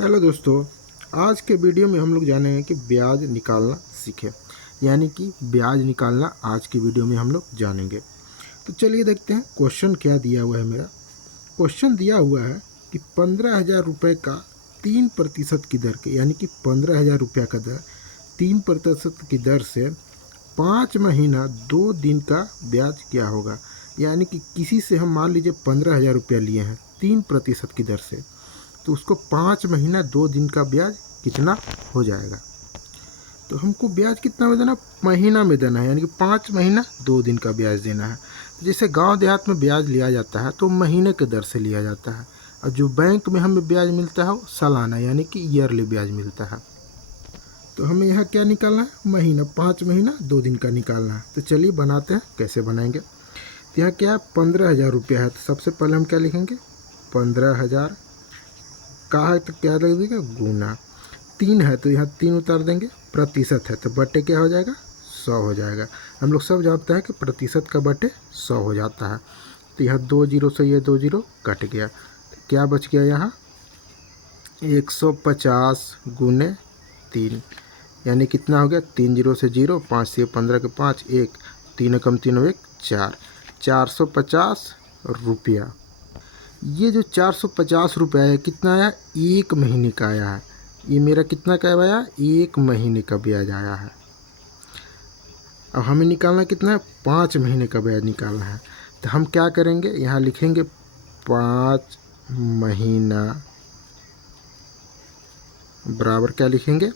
Hello दोस्तों, आज के वीडियो में हम लोग जानेंगे कि ब्याज निकालना सीखें, यानी कि ब्याज निकालना आज की वीडियो में हम लोग जानेंगे। तो चलिए देखते हैं क्वेश्चन क्या दिया हुआ है। मेरा क्वेश्चन दिया हुआ है कि 15,000 रुपये का 3% की दर के, यानी कि 15,000 रुपये का दर 3% की दर से 5 महीना 2 दिन का ब्याज क्या होगा। यानी कि किसी से हम मान लीजिए 15,000 रुपया लिए हैं 3% की दर से, तो उसको 5 महीना 2 दिन का ब्याज कितना हो जाएगा। तो हमको ब्याज कितना में देना, महीना में देना है, यानी कि 5 महीना 2 दिन का ब्याज देना है। जैसे गांव देहात में ब्याज लिया जाता है तो महीने के दर से लिया जाता है, और जो बैंक में हमें ब्याज मिलता है वो सालाना, यानी कि ईयरली ब्याज मिलता है। तो हमें यहाँ क्या निकालना है, महीना, 5 महीना 2 दिन का निकालना है। तो चलिए बनाते हैं, कैसे बनाएंगे। तो यहाँ क्या है, 15,000 रुपया है। तो सबसे पहले हम क्या लिखेंगे, 15,000 का है तो क्या लग देगा, गुना 3 है तो यहाँ 3 उतार देंगे, प्रतिशत है तो बटे क्या हो जाएगा, 100 हो जाएगा। हम लोग सब जानते हैं कि प्रतिशत का बटे 100 हो जाता है। तो यहाँ 2 जीरो से ये 2 जीरो कट गया, तो क्या बच गया यहाँ 150 गुने 3, यानी कितना हो गया, 3 जीरो से 0, 5 से 15 के 5, 1, 3 कम 3 1 4, 450 रुपया। ये जो 450 रुपया है कितना आया, 1 महीने का आया है। ये मेरा कितना का आया, 1 महीने का ब्याज आया है। अब हमें निकालना कितना है, 5 महीने का ब्याज निकालना है। तो हम क्या करेंगे, यहाँ लिखेंगे 5 महीना बराबर क्या लिखेंगे,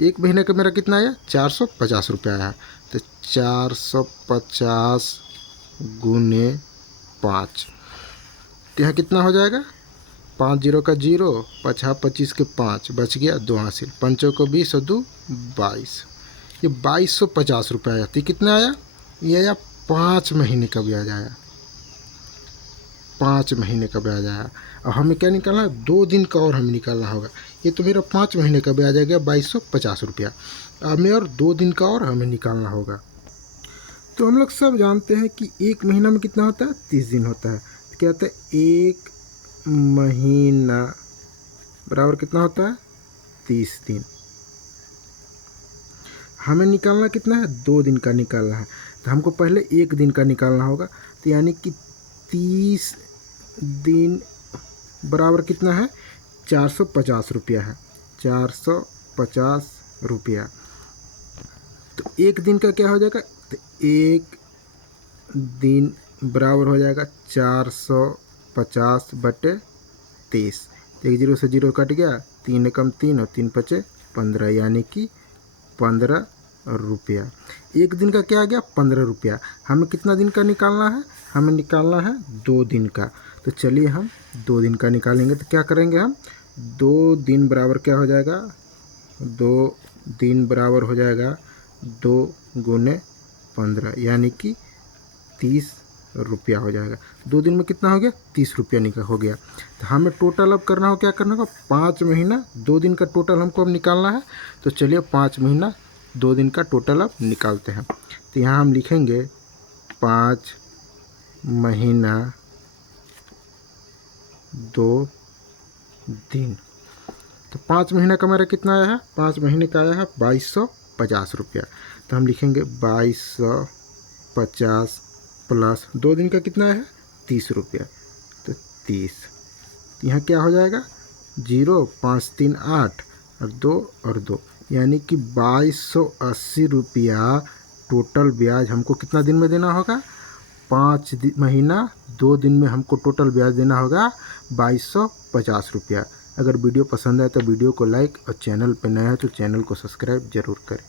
1 महीने का मेरा कितना आया, 450 रुपया आया। तो 450 गुने 5, तो यहाँ कितना हो जाएगा, 5 जीरो का 0, 5 25 के 5, बच गया 2 हासिल, 5 को 20 और 2 22, ये 2250 रुपये आया। तो कितना आया, ये आया 5 महीने का ब्याज आया, 5 महीने का ब्याज आया। और हमें क्या निकालना है, 2 दिन का और हमें निकालना होगा। ये तो मेरा 5 महीने का ब्याज आ गया 2250 रुपया, हमें और 2 दिन का और हमें निकालना होगा। तो हम लोग सब जानते हैं कि 1 महीना में कितना होता है, 30 दिन होता है। तो क्या होता है, 1 महीना बराबर कितना होता है, 30 दिन। हमें निकालना कितना है, 2 दिन का निकालना है। तो हमको पहले 1 दिन का निकालना होगा। तो यानी कि 30 दिन बराबर कितना है, 450 रुपया है, 450 रुपया। तो 1 दिन का क्या हो जाएगा, तो 1 दिन बराबर हो जाएगा 450 बटे 30, 1 जीरो से 0 कट गया, 3 कम 3 और 3 पचे 15, यानी कि 15 रुपया। 1 दिन का क्या आ गया, 15 रुपया। हमें कितना दिन का निकालना है, हमें निकालना है 2 दिन का। तो चलिए हम 2 दिन का निकालेंगे। तो क्या करेंगे हम, 2 दिन बराबर क्या हो जाएगा, 2 दिन बराबर हो जाएगा 2 गुने 15, यानी कि 30 रुपया हो जाएगा। 2 दिन में कितना हो गया, 30 रुपया निकल हो गया। तो हमें टोटल अब करना हो, क्या करना होगा, 5 महीना 2 दिन का टोटल हमको अब निकालना है। तो चलिए 5 महीना 2 दिन का टोटल अब निकालते हैं। तो यहाँ हम लिखेंगे 5 महीना 2 दिन। तो 5 महीना का मेरा कितना आया है, 5 महीने का आया है 2250 रुपया। तो हम लिखेंगे 2250 प्लस 2 दिन का कितना है, 30 रुपया। तो 30, यहाँ क्या हो जाएगा, 0 5 3 8 और 2 और 2, यानी कि 2280 रुपया टोटल ब्याज हमको कितना दिन में देना होगा, 5 महीना 2 दिन में हमको टोटल ब्याज देना होगा 2250 रुपया। अगर वीडियो पसंद आए तो वीडियो को लाइक और चैनल पर नया है तो चैनल को सब्सक्राइब जरूर करें।